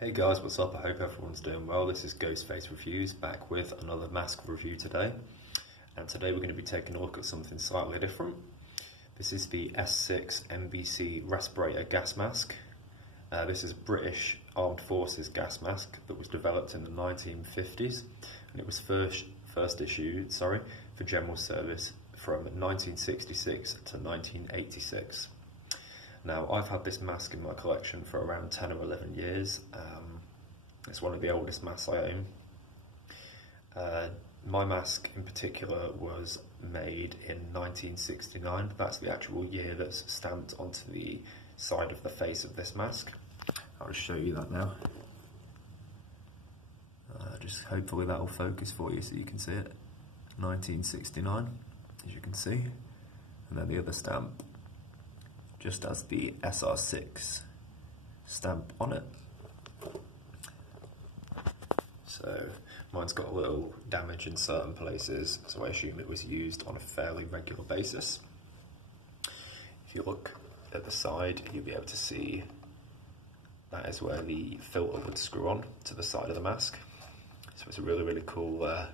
Hey guys, what's up? I hope everyone's doing well. This is Ghostface Reviews, back with another mask review today. And today we're going to be taking a look at something slightly different. This is the S6 NBC Respirator gas mask. This is a British Armed Forces gas mask that was developed in the 1950s, and it was first issued for general service from 1966 to 1986. Now, I've had this mask in my collection for around 10 or 11 years. It's one of the oldest masks I own. My mask in particular was made in 1969. That's the actual year that's stamped onto the side of the face of this mask. I'll just show you that now. Just hopefully that will focus for you so you can see it. 1969, as you can see. And then the other stamp just has the SR6 stamp on it. So mine's got a little damage in certain places, so I assume it was used on a fairly regular basis. If you look at the side, you'll be able to see that is where the filter would screw on to the side of the mask. So it's a really cool,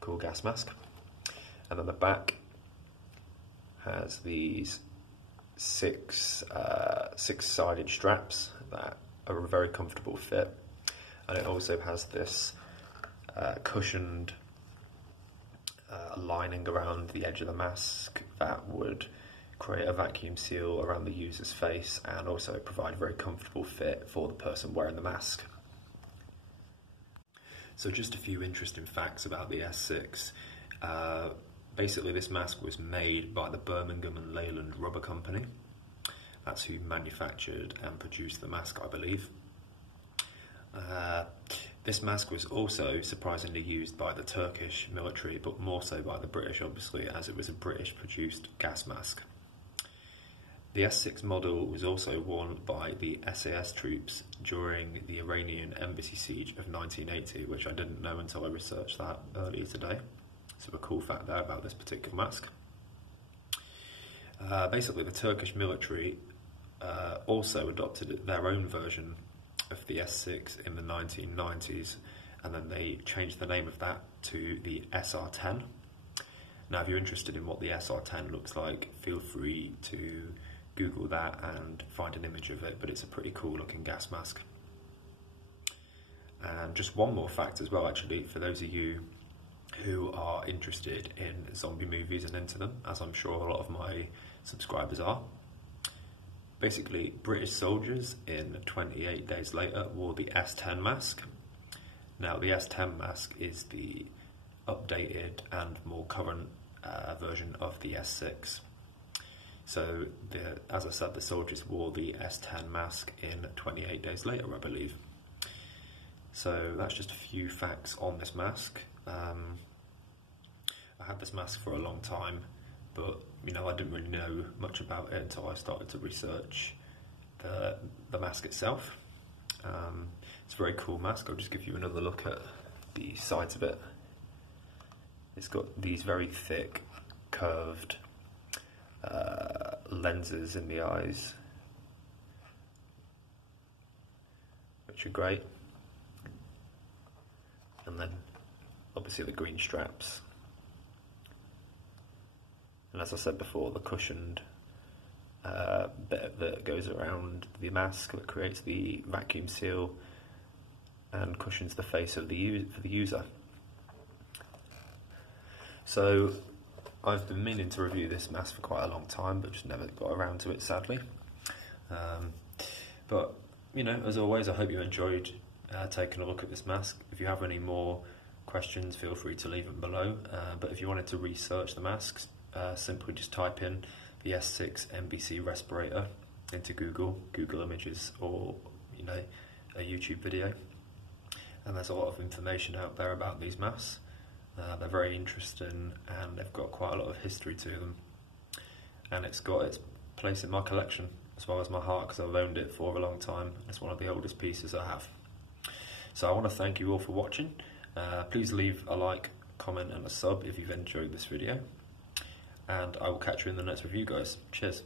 cool gas mask. And then the back has these six-sided straps that are a very comfortable fit, and it also has this cushioned lining around the edge of the mask that would create a vacuum seal around the user's face and also provide a very comfortable fit for the person wearing the mask. So just a few interesting facts about the S6. Basically, this mask was made by the Birmingham and Leyland Rubber Company. That's who manufactured and produced the mask, I believe. This mask was also surprisingly used by the Turkish military, but more so by the British, obviously, as it was a British-produced gas mask. The S6 model was also worn by the SAS troops during the Iranian embassy siege of 1980, which I didn't know until I researched that earlier today. So a cool fact there about this particular mask. Basically, the Turkish military also adopted their own version of the S6 in the 1990s, and then they changed the name of that to the SR10. Now, if you're interested in what the SR10 looks like, feel free to Google that and find an image of it, but it's a pretty cool looking gas mask. And just one more fact as well, actually, for those of you who are interested in zombie movies and into them, as I'm sure a lot of my subscribers are. Basically, British soldiers in 28 Days Later wore the S10 mask. Now, the S10 mask is the updated and more current version of the S6. So, as I said, the soldiers wore the S10 mask in 28 Days Later, I believe. So that's just a few facts on this mask. I had this mask for a long time, but I didn't really know much about it until I started to research the mask itself. It's a very cool mask. I'll just give you another look at the sides of it. It's got these very thick, curved lenses in the eyes, which are great. And then obviously the green straps. And as I said before, the cushioned bit that goes around the mask that creates the vacuum seal and cushions the face of the user. So I've been meaning to review this mask for quite a long time, but just never got around to it, sadly. But as always, I hope you enjoyed taking a look at this mask. If you have any more questions, feel free to leave them below. But if you wanted to research the masks, simply just type in the S6 NBC Respirator into Google Images, or a YouTube video, and there's a lot of information out there about these masks. They're very interesting and they've got quite a lot of history to them, and it's got its place in my collection as well as my heart, because I've owned it for a long time. It's one of the oldest pieces I have. So I want to thank you all for watching. Please leave a like, comment and a sub if you've enjoyed this video, and I will catch you in the next review, guys. Cheers.